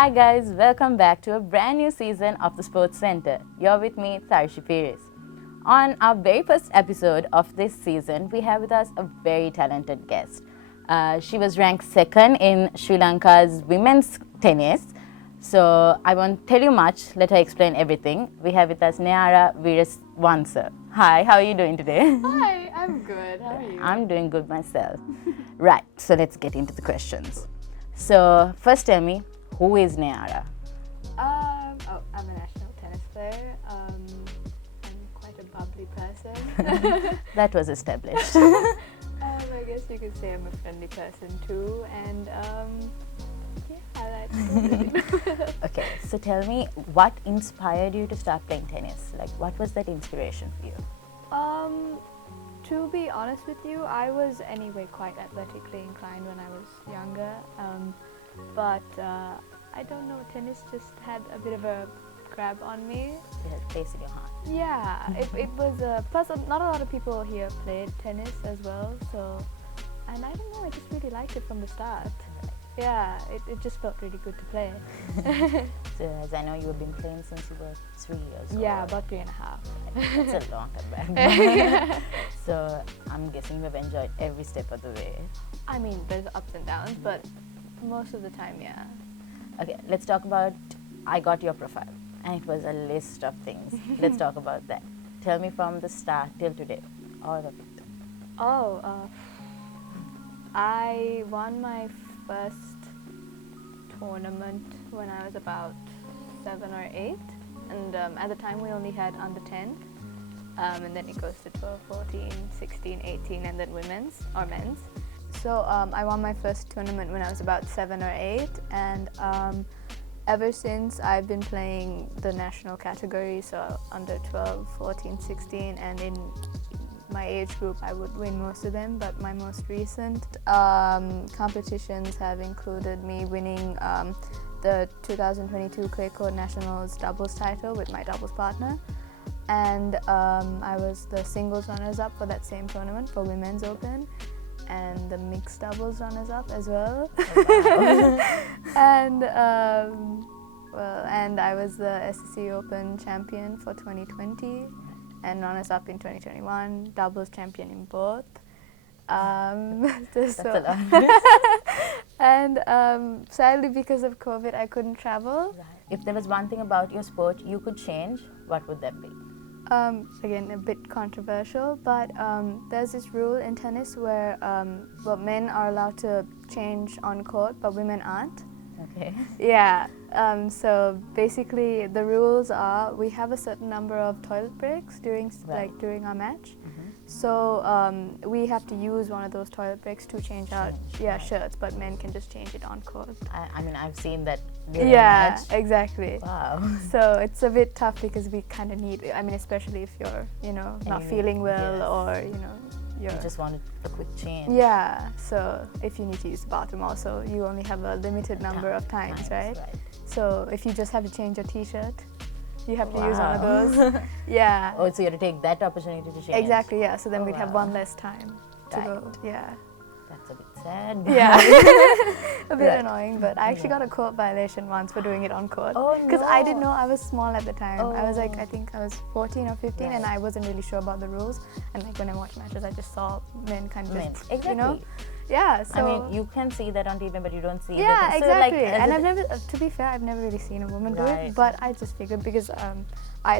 Hi guys, welcome back to a brand new season of the Sports Center. You're with me, Tarishi Pires. On our very first episode of this season, we have with us a very talented guest. She was ranked second in Sri Lanka's women's tennis. So I won't tell you much, let her explain everything. We have with us Neyara Weerawansa. Hi, how are you doing today? Hi, I'm good. How are you? I'm doing good myself. Right, so let's get into the questions. So first tell me, who is Neyara? I'm a national tennis player. I'm quite a bubbly person. That was established. I guess you could say I'm a friendly person too, and yeah, I like it. Okay, so tell me, what inspired you to start playing tennis? Like, what was that inspiration for you? To be honest with you, I was anyway quite athletically inclined when I was younger, but I don't know, tennis just had a bit of a grab on me. It has a place in your heart. Yeah, it was, plus not a lot of people here played tennis as well, so, and I don't know, I just really liked it from the start. Yeah, it just felt really good to play. So as I know, you have been playing since you were 3 years old. Yeah, about 3.5. That's a long time back. So I'm guessing you have enjoyed every step of the way. I mean, there's ups and downs, but most of the time, yeah. Okay, let's talk about, I got your profile and it was a list of things. Let's talk about that. Tell me from the start till today, all of it. I won my first tournament when I was about 7 or 8, and at the time we only had under 10, and then it goes to 12, 14, 16, 18, and then women's or men's. So I won my first tournament when I was about 7 or 8, and ever since I've been playing the national category, so under 12, 14, 16, and in my age group I would win most of them, but my most recent competitions have included me winning the 2022 Clay Court Nationals doubles title with my doubles partner, and I was the singles runners-up for that same tournament for Women's Open, and the mixed doubles runners-up as well. Oh, wow. and I was the SEC Open champion for 2020 and runners-up in 2021, doubles champion in both. That's a lot. And sadly, because of COVID, I couldn't travel. Right. If there was one thing about your sport you could change, what would that be? Again, a bit controversial, but there's this rule in tennis where men are allowed to change on court, but women aren't. Okay. Yeah, so basically the rules are we have a certain number of toilet breaks during during our match. So we have to use one of those toilet breaks to change out shirts, but men can just change it on court. I mean, I've seen that during a match. Exactly. Wow. So it's a bit tough because we kind of need, I mean, especially if you're, not feeling well, or, you just wanted a quick change. Yeah, so if you need to use the bathroom also, you only have a limited number of times, right? So if you just have to change your t-shirt, you have to use one of those. Yeah. Oh, so you have to take that opportunity to change. Exactly, yeah. So then we'd have one less time to go. Yeah. That's a bit sad. Yeah. A bit annoying, but I actually got a court violation once for doing it on court. Oh, no. Because I didn't know, I was small at the time. I was like, I think I was 14 or 15, and I wasn't really sure about the rules. And like when I watched matches, I just saw men kind of just, exactly. Yeah, so... I mean, you can see that on TV, but you don't see that. Yeah, exactly. So, and I've never, to be fair, I've never really seen a woman do it, but I just figured because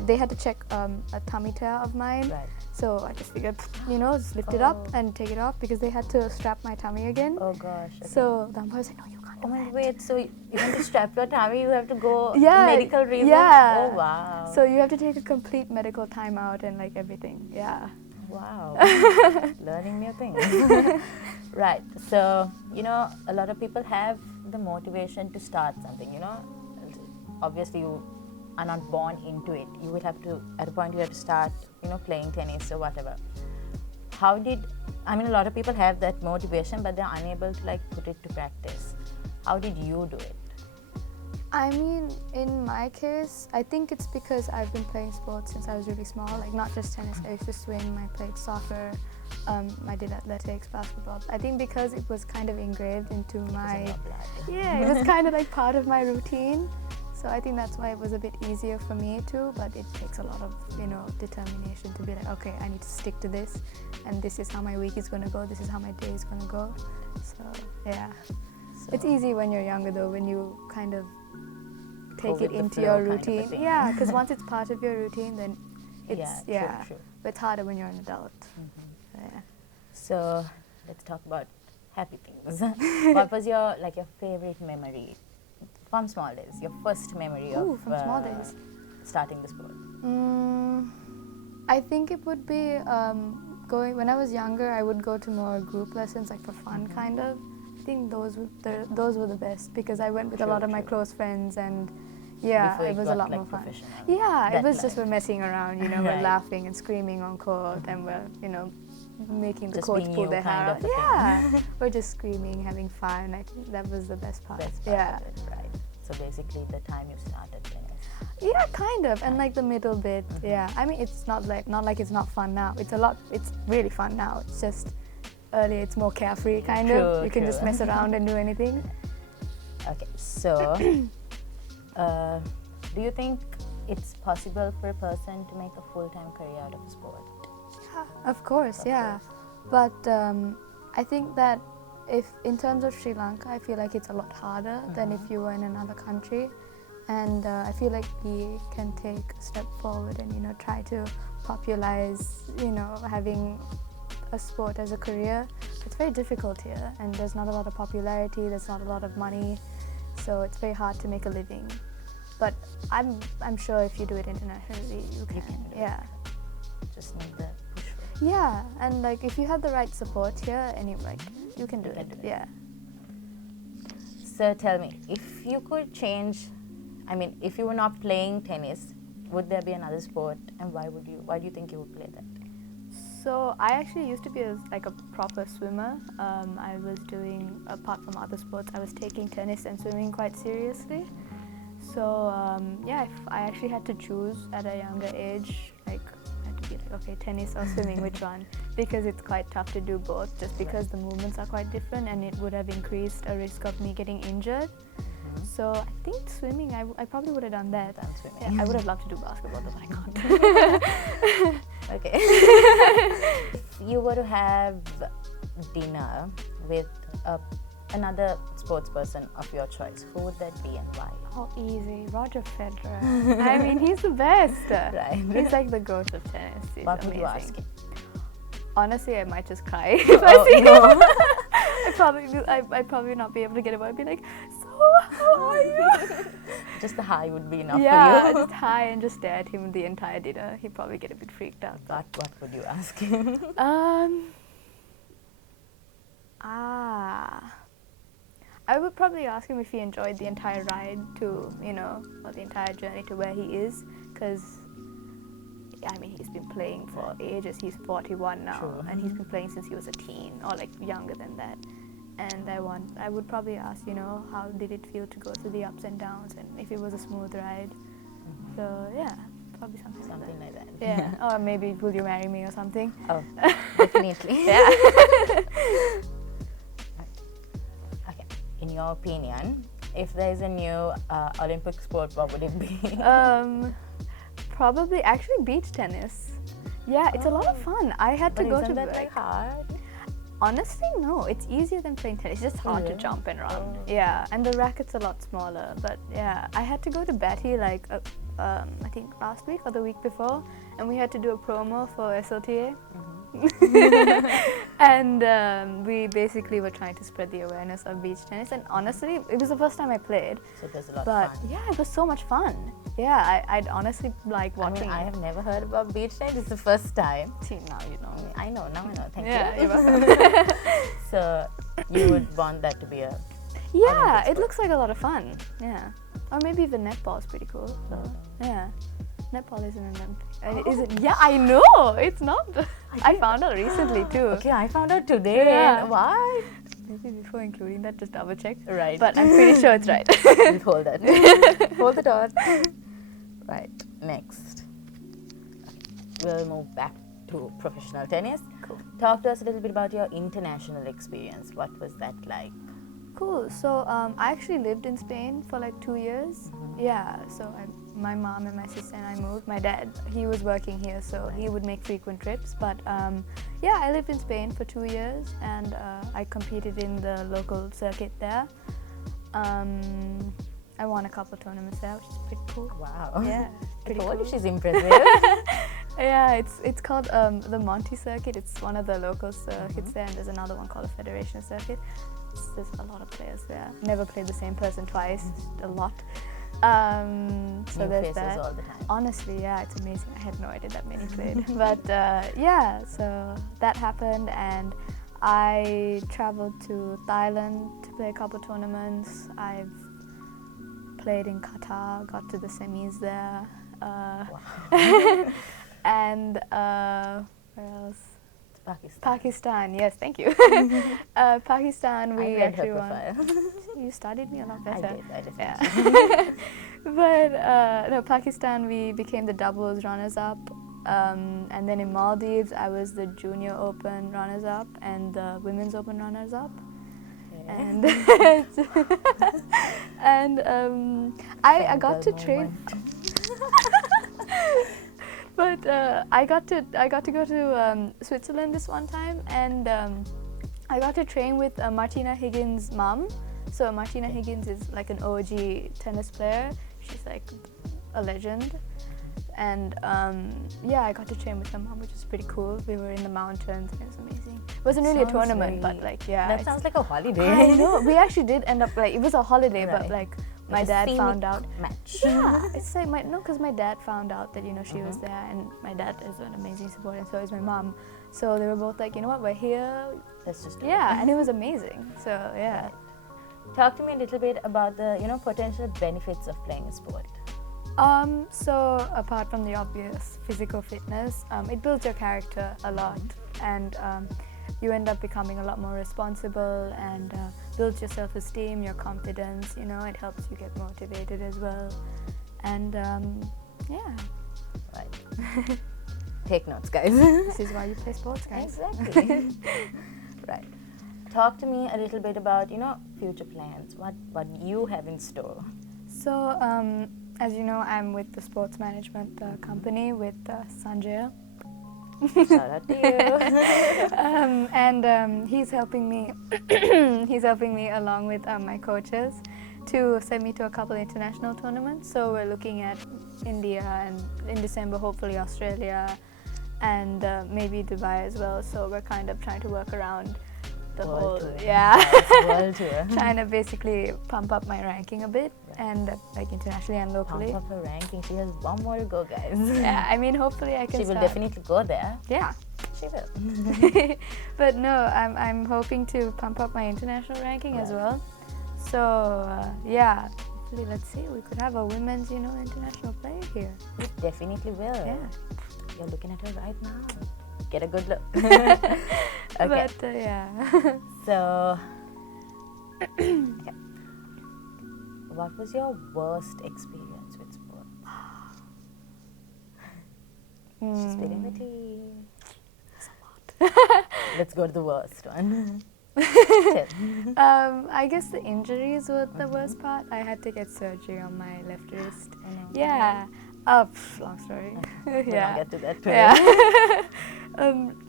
they had to check a tummy tear of mine. Right. So I just figured, just lift it up and take it off because they had to strap my tummy again. Oh gosh. Okay. So the umpire was like, no, you can't do that. Wait, so you have to strap your tummy, you have to go medical reason? Yeah. Oh, wow. So you have to take a complete medical time out and like everything, yeah. Wow. Learning new things. Right. So, a lot of people have the motivation to start something, Obviously, you are not born into it. You will have to, at a point, you have to start, playing tennis or whatever. A lot of people have that motivation, but they're unable to, put it to practice. How did you do it? I mean, in my case, I think it's because I've been playing sports since I was really small, like not just tennis. I used to swim, I played soccer, I did athletics, basketball. I think because it was kind of engraved into my It's in your blood. yeah, it was kind of like part of my routine. So I think that's why it was a bit easier for me too. But it takes a lot of determination to be like, okay, I need to stick to this, and this is how my week is gonna go. This is how my day is gonna go. So yeah, So it's easy when you're younger though, when you kind of go take it with the into flow your kind of a routine. thing. Yeah, because once it's part of your routine, then it's True. but it's harder when you're an adult. Yeah. So let's talk about happy things. What was your favorite memory from small days? Your first memory Ooh, of from small days. starting the sport? I think it would be going when I was younger. I would go to more group lessons, like for fun, kind of. I think those were the best because I went with a True, lot of my true. close friends, and yeah, Before it it was got, a lot like, more fun. professional, Yeah, that it was just line. we're messing around, we're Right. laughing and screaming on court, and we're making the Just coach being pull you their kind hair of out. a thing. Yeah, we're just screaming, having fun. I think that was the best part. Best part Yeah. of it, right? So basically, the time you started tennis. Yeah, kind of, and like the middle bit. Yeah, I mean, it's not like it's not fun now. It's really fun now. It's just earlier, it's more carefree, kind of. True, You can just true. mess around and do anything. Okay, so do you think it's possible for a person to make a full-time career out of a sport? Yeah, of course, yeah. But I think that if in terms of Sri Lanka, I feel like it's a lot harder than if you were in another country. And I feel like we can take a step forward and try to popularize having a sport as a career. It's very difficult here, and there's not a lot of popularity. There's not a lot of money, so it's very hard to make a living. But I'm sure if you do it internationally, you can. do it. Yeah. Just need the push for it. Yeah, and like if you have the right support here, and you can do You it. can do it. Yeah. So tell me, if you could change, if you were not playing tennis, would there be another sport, and why do you think you would play that? So I actually used to be a proper swimmer. I was doing, apart from other sports, I was taking tennis and swimming quite seriously. So if I actually had to choose at a younger age, I had to be like, okay, tennis or swimming, which one? Because it's quite tough to do both, just because the movements are quite different, and it would have increased a risk of me getting injured. So I think swimming, I probably would have done that. Done swimming. Yeah, I would have loved to do basketball, but I can't. Okay. If you were to have dinner with another sports person of your choice, who would that be and why? Oh, easy. Roger Federer. I mean, he's the best. Right. He's like the goat of tennis. He's What would amazing. you ask him? Honestly, I might just cry if I see no. him. I'd probably not be able to get him. I'd be like, so how are you? Just the high would be enough Yeah, for you. just hi and just stare at him the entire dinner. He'd probably get a bit freaked out. What would you ask him? I would probably ask him if he enjoyed the entire ride to, or the entire journey to where he is, because he's been playing for ages. He's 41 now, True. and he's been playing since he was a teen, or like younger than that. And I would probably ask, how did it feel to go through the ups and downs, and if it was a smooth ride. So yeah, probably something Like that. Yeah, or maybe will you marry me or something? Oh, definitely. Yeah. Okay. In your opinion, if there is a new Olympic sport, what would it be? Probably actually beach tennis. Yeah, it's a lot of fun. I had to But go isn't to that hard? Honestly, no. It's easier than playing tennis. It's just hard to Really? jump and run. Oh. Yeah, and the racket's a lot smaller. But yeah, I had to go to Batty I think last week or the week before, and we had to do a promo for SLTA. And we basically were trying to spread the awareness of beach tennis. And honestly, it was the first time I played. So there's a lot But of fun. yeah, it was so much fun. Yeah, I'd honestly like watching I it. have never heard about beach tennis. It's the first time. See, now you know. I know. Thank Yeah, you. you're welcome. So you would want that to be a Yeah, Olympic it sport. looks like a lot of fun. Yeah, or maybe even netball is pretty cool. So yeah, netball is an Olympic. Is it? Yeah, I know. It's not. I found out recently too. Okay, I found out today. Yeah. Why? Maybe before including that, just double check. Right. But I'm pretty sure it's right. We'll hold that. Hold the thought. Right. Next. We'll move back to professional tennis. Cool. Talk to us a little bit about your international experience. What was that like? Cool. So I actually lived in Spain for like 2 years. Yeah. So my mom and my sister and I moved. My dad, he was working here, so he would make frequent trips. But yeah, I lived in Spain for 2 years, and I competed in the local circuit there. I won a couple of tournaments there, which is pretty cool. Wow. Yeah. I Pretty told you cool. she's impressive. Yeah, it's called the Monty Circuit. It's one of the local circuits there, and there's another one called the Federation Circuit. There's a lot of players there. Never played the same person twice. A lot. So New there's faces that. all the time. Honestly, yeah, it's amazing. I had no idea that many played. But yeah, so that happened, and I traveled to Thailand to play a couple tournaments. I've played in Qatar, got to the semis there. And where else? It's Pakistan. Pakistan, yes, thank you. Pakistan, I we read her actually won. profile. You studied me a lot I better. did. I just Yeah. But no, Pakistan, we became the doubles runners-up. And then in Maldives, I was the Junior Open runners-up and the Women's Open runners-up. And and I got to train. But I got to go to Switzerland this one time, and I got to train with Martina Higgins' mom. So Martina Higgins is like an OG tennis player. She's like a legend. And yeah, I got to train with her mom, which was pretty cool. We were in the mountains, and it was amazing. It wasn't really a Sounds tournament, very- but like, yeah. That sounds like a holiday. I know. We actually did end up like, it was a holiday, Right. but like my Like a dad scenic found out. match. Yeah, it's like because my dad found out that she was there, and my dad is an amazing supporter, and so is my mom. So they were both like, you know what, we're here. Let's just do Yeah, it. and it was amazing. So yeah. Talk to me a little bit about the potential benefits of playing a sport. So apart from the obvious physical fitness, it builds your character a lot, and you end up becoming a lot more responsible, and builds your self-esteem, your confidence. It helps you get motivated as well, and yeah. Right. Take notes, guys. This is why you play sports, guys. Exactly. Right. Talk to me a little bit about future plans. What you have in store. So, as you know, I'm with the sports management company with Sanjay. Shout out to you. And he's helping me. He's helping me along with my coaches to send me to a couple international tournaments. So we're looking at India, and in December, hopefully Australia, and maybe Dubai as well. So we're kind of trying to work around the World whole, tour. yeah. Yes, world tour. Trying to basically pump up my ranking a bit, and like internationally and locally. Pump up her ranking. She has one more to go, guys. Yeah, I mean, hopefully I can. She will start. definitely go there. Yeah. She will. But no, I'm hoping to pump up my international ranking as Right. well. So yeah, hopefully, let's see, we could have a women's international player here. You definitely will. Yeah. You're looking at her right now. Get a good look. Okay. But yeah. So, okay. What was your worst experience with sport? She's spilling the tea. Let's go to the worst one. Tell. I guess the injuries were the worst part. I had to get surgery on my left wrist. Oh, no. Yeah. Long story. We'll Yeah. get to that today. Yeah.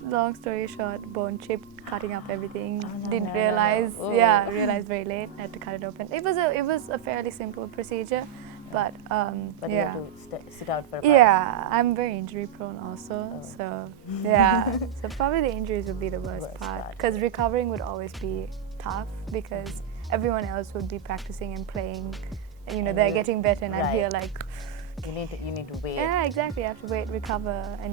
Long story short, bone chip, cutting up everything. Oh, no, Didn't no, realize. no. Yeah, Ooh. realized very late. I had to cut it open. It was a fairly simple procedure, but But you yeah. have to sit out for a while. Yeah, I'm very injury prone also. Oh. So yeah. So probably the injuries would be the worst Worst part, part. because recovering would always be tough, because everyone else would be practicing and playing, and And they're you- getting better, and I'm here right. like. You need to wait. Yeah, exactly. I have to wait, recover, and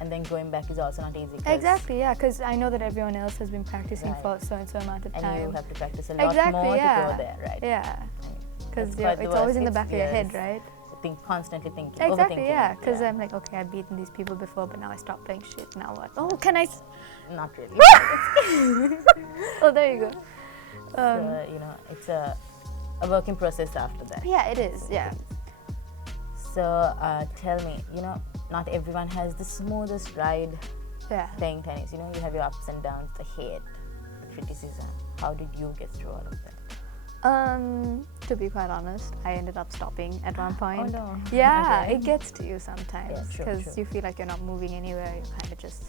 And then going back is also not easy. Exactly, yeah, because I know that everyone else has been practicing Right. for so and so amount of And time. you have to practice a lot Exactly, more yeah. to go there, right? Yeah, because That's quite the it's always worst. in the back of your head, Yes. right? Constantly thinking. Exactly, overthinking. yeah. Because I'm like, okay, I've beaten these people before, but now I stopped playing shit. Now what? Oh, can I? Not really. Oh, there you go. So, it's a work in process after that. Yeah, it is. Yeah. So tell me, not everyone has the smoothest ride Yeah. playing tennis? You know, you have your ups and downs, the hate, the criticism. How did you get through all of that? To be quite honest, I ended up stopping at one point. Oh no. Yeah, Okay. it gets to you sometimes Yeah, true, because true. you feel like you're not moving anywhere. You're kind of just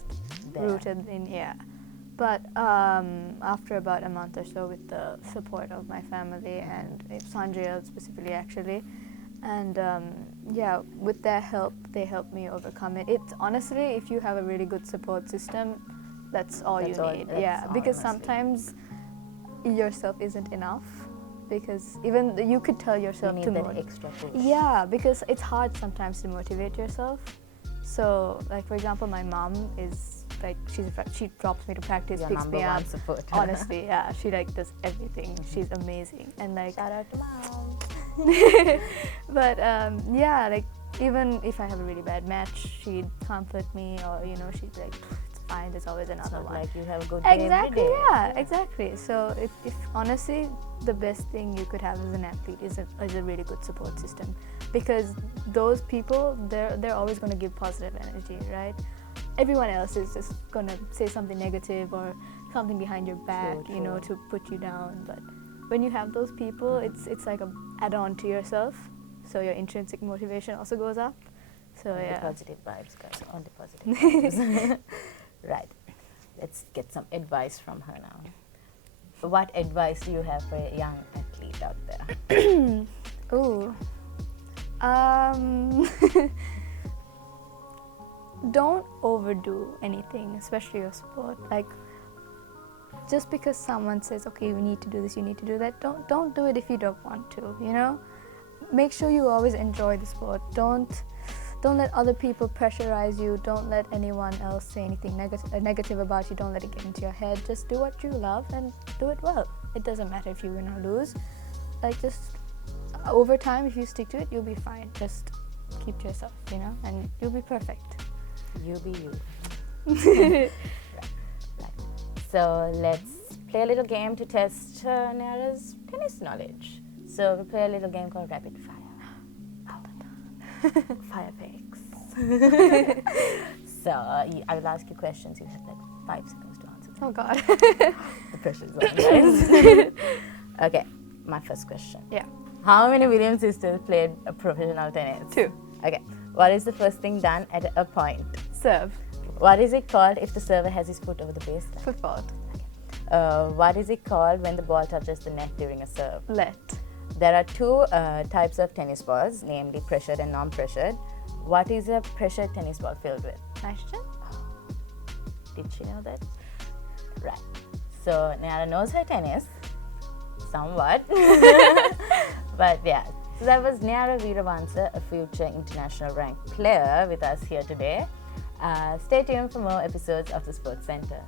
There. rooted in, yeah. But after about a month or so, with the support of my family and Sanjay specifically, actually, and yeah, with their help, they helped me overcome it. It's honestly, if you have a really good support system, that's all That's you all- need. that's Yeah, all, because honestly. sometimes yourself isn't enough. Because even you could tell You yourself need to that motivate. extra push. Yeah, because it's hard sometimes to motivate yourself. So, like for example, my mom is like she drops me to practice, Your picks number me one up. support. Honestly, yeah, she like does everything. She's amazing, and like, Shout out to mom. but yeah, like even if I have a really bad match, she'd comfort me, or you know, she'd be like, it's fine. There's always It's another not one. like you have a good day Exactly, every day. yeah, exactly. So if honestly, the best thing you could have as an athlete is a really good support system, because those people, they're always going to give positive energy, right? Everyone else is just going to say something negative or something behind your back, True, you know, true. to put you down. But when you have those people, it's like a add-on to yourself, so your intrinsic motivation also goes up. So On the yeah. positive vibes, guys. On the positive vibes. Right. Let's get some advice from her now. What advice do you have for a young athlete out there? Ooh. Don't overdo anything, especially your sport. Like, just because someone says, okay, you need to do this, you need to do that, don't do it if you don't want to, you know? Make sure you always enjoy the sport. Don't let other people pressurize you. Don't let anyone else say anything negative about you. Don't let it get into your head. Just do what you love and do it well. It doesn't matter if you win or lose. Like, just over time, if you stick to it, you'll be fine. Just keep to yourself, you know, and you'll be perfect. You be you. Right. So let's play a little game to test Neyara's tennis knowledge. So we'll play a little game called Rapid Fire. Fire picks. So I will ask you questions. You have like 5 seconds to answer them. Oh God. The pressure is on, guys. Okay, my first question. Yeah. How many Williams sisters played a professional tennis? 2. Okay. What is the first thing done at a point? Serve. What is it called if the server has his foot over the baseline? Football. What is it called when the ball touches the net during a serve? Let. There are 2 types of tennis balls, namely pressured and non-pressured. What is a pressured tennis ball filled with? Nitrogen. Did she know that? Right. So Neyara knows her tennis, somewhat. But yeah. So that was Neyara Weerawansa, a future international ranked player with us here today. Stay tuned for more episodes of the Sports Center.